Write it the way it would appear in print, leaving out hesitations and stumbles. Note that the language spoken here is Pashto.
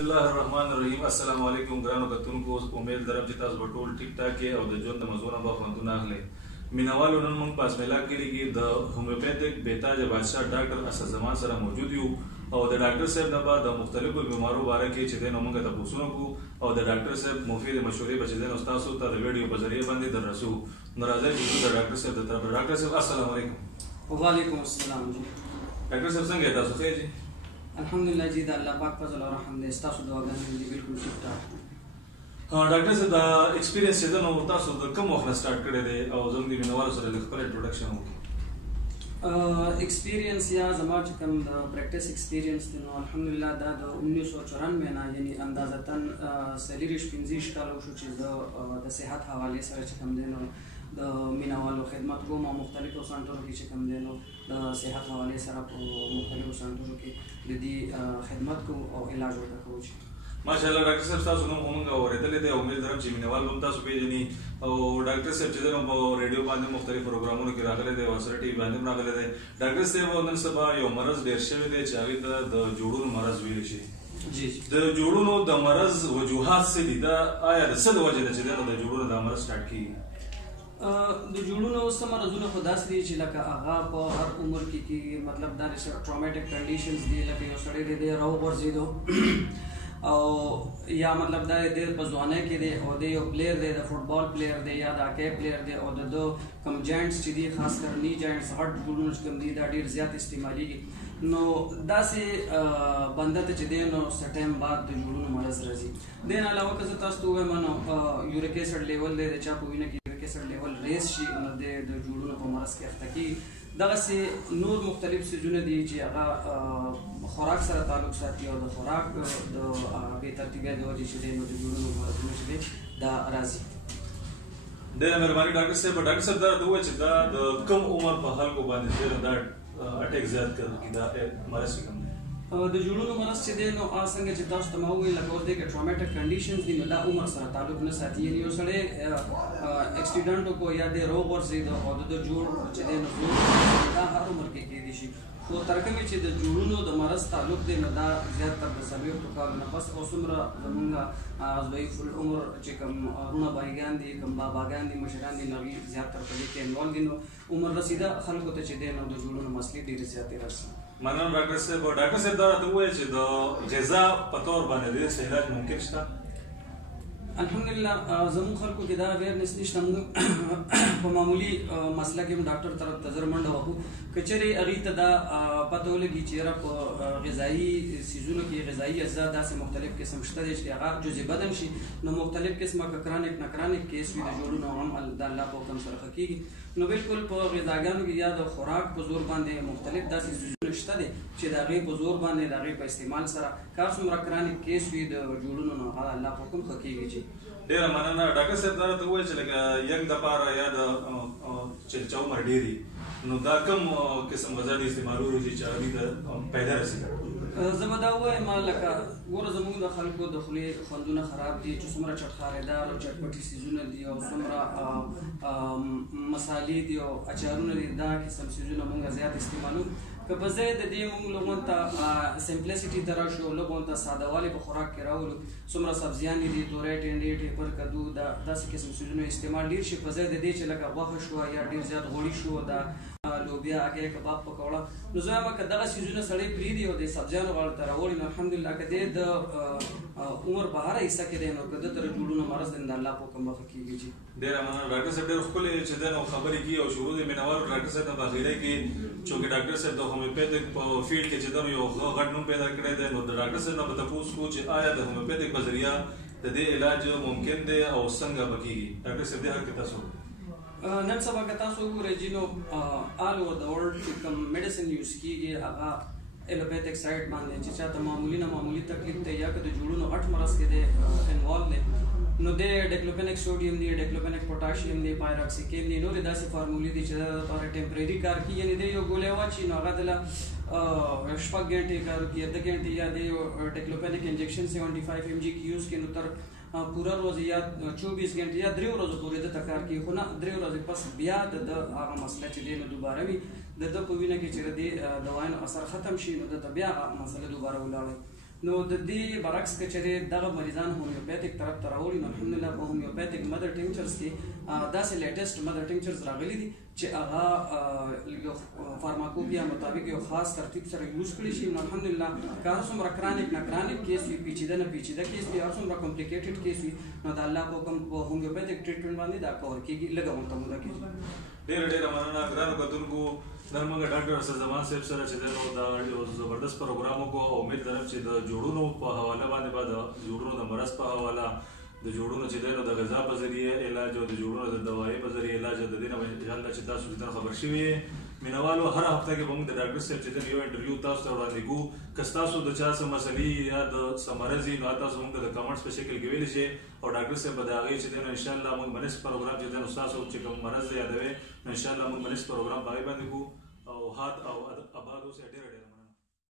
الله الرحمن الرحیم. السلام علیکم ګرانو کتونکو. امید لرم چې تاسو به ټول ټیک ټاک یې او د ژوند د مزو نه به خوندونه اخلئ. مینوالو نن موږ په اسماعیلا کلي کې د هومیوپیتھک بیتاج بادشاه ډاکټر اسد زمان سره موجود یو او د ډاکټر صاحب نه به د مختلفو بیمارو باره کې چې دی نو موږ تپوسونه کوو او د ډاکټر صاحب مفید مشورې به چې دی نو ستاسو ته د ویډیو په ذریعه باندې در رسو. نو راځئ چې د ډاکټر صاحب د طرفه. ډاکټر صاحب السلام علیکم. وعلیکم السلام جی. ډاکټر صاحب څنګه تاسو ښه جی؟ الحمدلله جی، د الله پاک فضل او رحم دی. ستاسو دعاګانې دي بالکل ټیک ټاک. ډاکټر صاحب دا ایکسپیرینس چې دی نو تاسو د کوم وخت نه سټارټ کړی دی او زموږ د مینوالو سره د خپل انټروډکشن وکړئ. ایکسپیرینس یا زما چې کوم د پریکټس ایکسپیرینس دی نو الحمدلله دا د 1994 نه یعنی اندازتاً 45 کاله شو چې زه د صحت حوالې سره چې کوم دی نو د مینوالو خدمت کوم او مختلفو سنټرو کې چې کوم دی نو د صحت حوالې سره په مختلفو سنټرو کې د دې خدمت کوم او علاج ورته کوو. ماشاءالله ډاکټر صاحب تاسو نوم خو موږ اورېدلی دی او امید لرم چې مینوال به هم تاسو پېژني او ډاکټر صاحب چې دی نو په ریډیو باندې مختلف پروګرامونو کې راغلی دی او سره ټي وي باندې هم راغلی دی. ډاکټر صاحب نن سبا یو مرض ډېر شوی دی چې هغې ته د جوړونو مرض ویلی شي. د جوړونو د مرض وجوهات څه دي؟ دا آیا د څه د وجې ده چې دی نو د جوړونو دا مرض سټارټ کېږي؟ د جوړونو څه مرضونه خو داسې دي چې لکه هغه په هر عمر کې مطلب دا ټرامیټک کنډیشنز دي، لکه یو سړی دی راوغورځېدو او یا مطلب دا دی په ځوانۍ کې دی او دی یو پلیر دی، د فوټبال پلیر دی یا د هاکی پلیر دی او د ده کم جاینټس چې دي خاص کر نی جاینټس غټ جوړونه چې کوم دي دا ډېر زیات استعمالیږي. نو داسې بنده ته چې دی نو څه ټایم بعد د جوړونو مرض راځي. دې نه علاوه که زه تاسو ته ووایم نو یوریک ایسډ لیول دی د چا په وینه کې یوریک ایسډ لیول ریز شي نو د جوړونو په مرض کې اخته کېږي. دغسې نور مختلف څیزونه دي چې هغه خوراک سره تعلق ساتي او د خوراک د بې ترتیبۍ د وجې چې دی نو د جوړونو مرضونه چې دی دا راځي. ډېره مهرباني ډاکټر صاحب. ډاکټر صاحب دا ووایه چې دا د کم عمر په خلکو باندې ډېر دا اټیک زیات کوي دا مرض چې کوم دی د جوړونو مرض چې دی نو څنګه چې تاسو ته ما وویل لکه اوس دی که ټرامیټک کنډیشنز دي نو دا عمر سره تعلق نه ساتي. یعنې یو سړی اکسیډنټ وکړو یا دی روغ ورځېده او د جوړ چې دی نو زور دا هر عمر کې کېدی شي. خو تر کومې چې د جوړونو د مرض تعلق دی نو دا زیاتره د 40 کالو نه پس او څومره زمونږ ضعیف العمر چې کوم وروڼه بایګان دي کوم باباګان دي مشران دي نو هغوی زیاتره په دې کې انوالو دي. نو عمر رسیده خلکو ته چې دی نو د جوړونو مسلې ډېرې زیاتې راسي. مننه ډاکټر صاحب. ډاکټر صاحب دا راته ووایه چې د غذا په طور باندې د دې علاج ممکن شته؟ الحمدلله زموږ خلکو کې دا اویرنس نشته. موږ په معمولي مسله کې هم ډاکټر طرف ته زر منډه وهو که چېرې هغوی ته دا پته ولګي چې یاره په غذایي څیزونو کې غذایي اجزا داسې مختلف قسم شته دی چې هغه جزء بدن شي نو مختلف قسمه که کرانک نه کرانک کیس وي د جوړونو هم د الله په حکم سره ښه کېږي. نو بالکل په غذاګانو کې یا د خوراک په زور باندې مختلف داسې څیزونه شته دی چې د هغې په زور باندې د هغې په استعمال سره کار څومره کرانک کیس وي د جوړونو نو هغه الله په حکم ښه کېږي. ډېره مننه ډاکټر صاحب. دا راته ووایه چې لکه یک دپاره یا د چې چا عمر ډېر وي نو دا کوم قسم غذا دې استعمالولی شي چې هغوی ته پیدا رسېږي؟ زه به دا ووایم لکه ګوره زموږ د خلکو د خولې خوندونه خراب دي چې څومره چټخارېدار او چټپټي څیزونه دي او څومره مسالې دي او اچارونه دي دا قسم څیزونه موږ زیات استعمالو. که په ځای د دې موږ لږ ته سمپلیسټي ته راشو لږ ته سادهوالی په خوراک کې راولو څومره سبزیانې دي تورۍ ټنډې ټیپر کدو دا داسې قسم څیزونو استعمال ډېر شي په ځای د دې چې لکه غوښه شوه یا ډېر زیات غوړي شو دا لوبیا هګۍ کباب پکوړه. نو زه وایم که دغه څیزونه سړی پرېږدي او د سبزیانو غاړه ته راوړي نو الحمدلله که دی د عمر په هره حصه کې دی نو که ده ته د جوړونو مرض دی د الله په حکم به ښه کېږي. ډېره مننه ډاکټر صاحب. ډېر ښکلې چې دی نو خبرې کړي او شروع د مینوالو ډاکټر صاحب ته په اخیری کې چونکې ډاکټر صاحب د هومیوپیتھک په فیلډ کې چې دی نو یو غټ نوم پیدا کړی دی نو د ډاکټر صاحب نه به تپوس کوو چې آیا د هومیوپیتھک په ذریعه د دې علاج ممکن دی او څنګه به کېږي؟ ډاکټر صاحب دې حق کې تاسو نن سبا که تاسو وګورئ جي نو آل اوور د ورلډ چې کوم میډیسن یوز کېږي هغه ایلوپیتھک سایډ باندې چې چاته معمولي نه معمولي تکلیف دی یا که د جوړونو غټ مرض کې دی انوالو دی نو دی ډیکلوپینک سوډیم دی ډیکلوپینک پوټاشیم دی پایراکسیکیم دی نورې داسې فارمولې دي چې دا د لپاره ټمپرري کار کوي. یعنې دی یو ګولۍ واچي نو هغه دله 6 غنټې کار کوي 8 غنټې یا دی یو ډیکلوپینک انجکشن 75 mg کې یوز کړي نو تر پوره ورځ یا 24 غنټې یا 3 ورځې پورې دته کار کوي. خو نه 3 ورځې پس بیا د هغه مسله چې دی نو دوباره وي د ده په وینه کې چې د دې دوایانو اثر ختم شي نو دته بیا هغه مسله دوباره ولاړوي. نو د دې برعکس که چېرې دغه مریضان هومیوپیتھک طرف ته راوړي نو الحمدلله په هومیوپیتھک مدر ټینکچرز کې داسې لیټسټ مدر ټینکچرز راغلي دي چې هغه یو فارماکوپیا مطابق یو خاص ترتیب سره یوز کړي شي نو الحمدلله که هر څومره کرانیک نه کرانیک کیس وي پیچیده نه پیچیده کیس وي هر څومره کمپلیکیټډ کیس وي نو د الله په حکم په هومیوپیتھک ټریټمنټ باندې دا کور کېږي لږه ورته موده کېږي. ډېره مننه ګرانو کتونکو. نن موږ ډاکټر اسد زمان صاحب سره چې دی نو دا یو زبردست پروګرام وکړو او امید لرم چې د جوړونو په حواله باندې به د جوړونو د مرض په حواله د جوړونو چې دی نو د غذا په ذریعه علاج او د جوړونو د دوايي په ذریعه علاج د دې نه انشاءالله چې تاسو دې خبر شوي مینوالو. هر هفته کې به موږ د ډاکټر صاحب چې دی یو انټرویو تاسو ته وړاندې کوو. که ستاسو د چا څه مسلې یا د څه مرض وي نو تاسو موږ د کمنټس په شکل کې ویلی شئ او ډاکټر صاحب به د هغې چې دی نو انشاءالله موږ به نس پروګرام چې دی نو ستاسو چې کوم مرض دی یادوي نو انشاءالله موږ به نس پروګرام په هغې باندې کوو او هات او آباد اوسئ. ډېر